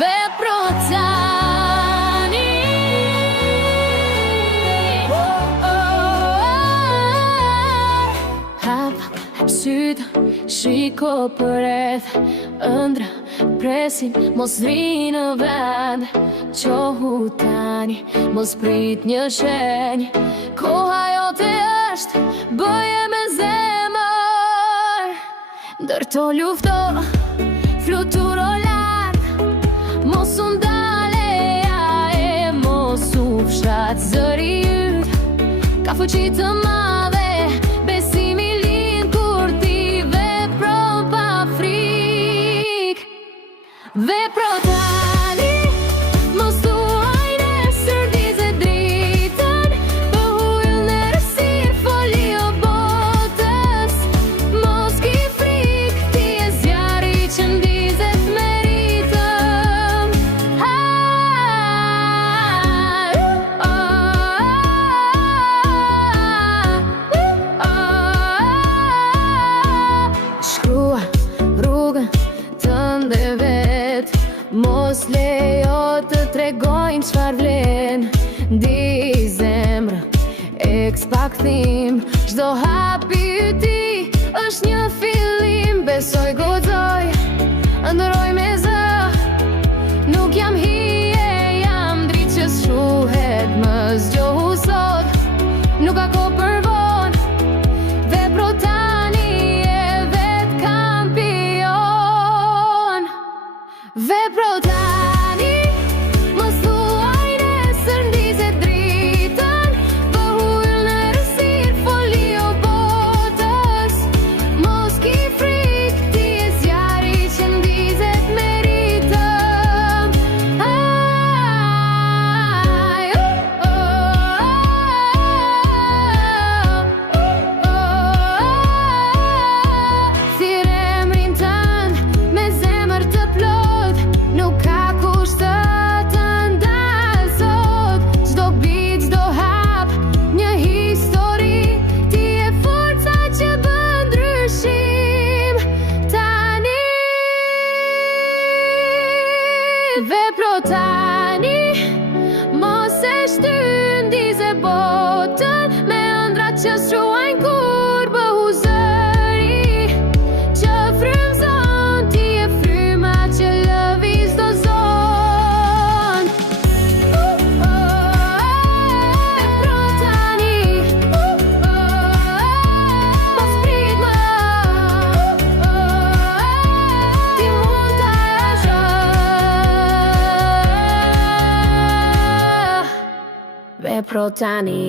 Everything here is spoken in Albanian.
Vepro tani Hap syt, shiko përreth ëndra presin, mos rri në vend Qohu tani, mos prit një shenjë Koha jote është, bëje me zemër Ndërto lufto, fluturo lart Mos u ndale ja e mos u fshat zëri yt Ka fuqi të madhe, besimi lind kur ti vepron pa frik Vepro tani, mos thuaj nesër dize dritën Pëhull në rësir, foli o botës Mos ki frik, ti e zjari që ndizet me ritëm Shkrua rrugën tënde vet Mos lejo të tregojnë çfarë vlen Di zemrë, ekspa kthim Çdo hapi yti është një fillim Besoj guxoj, ndëroj me zë Nuk jam hije, jam dritë që s'shuhet Më zgjohu sot, nuk ka kohë për vonë Vepro tani e vet kampion Vepro tani, mos thuaj nesër ndizet dritën Pëhull në rësir, foli o botës Mos ki frik, ti e zjari që ndizet me ritëm Thirr emrin tënd me zemër të plot Nuk ka kusht të ndal sot Çdo bit, çdo hap, një histori Ti e forca që bën ndryshim Tani Vepro tani Mos e shtyn dize botën Me ëndrat që s'quajnë kur bëhu zëri Që frymzon, ti e fryma që lëviz do zon Vepro tani Mos prit më Ti mund ta Vepro tani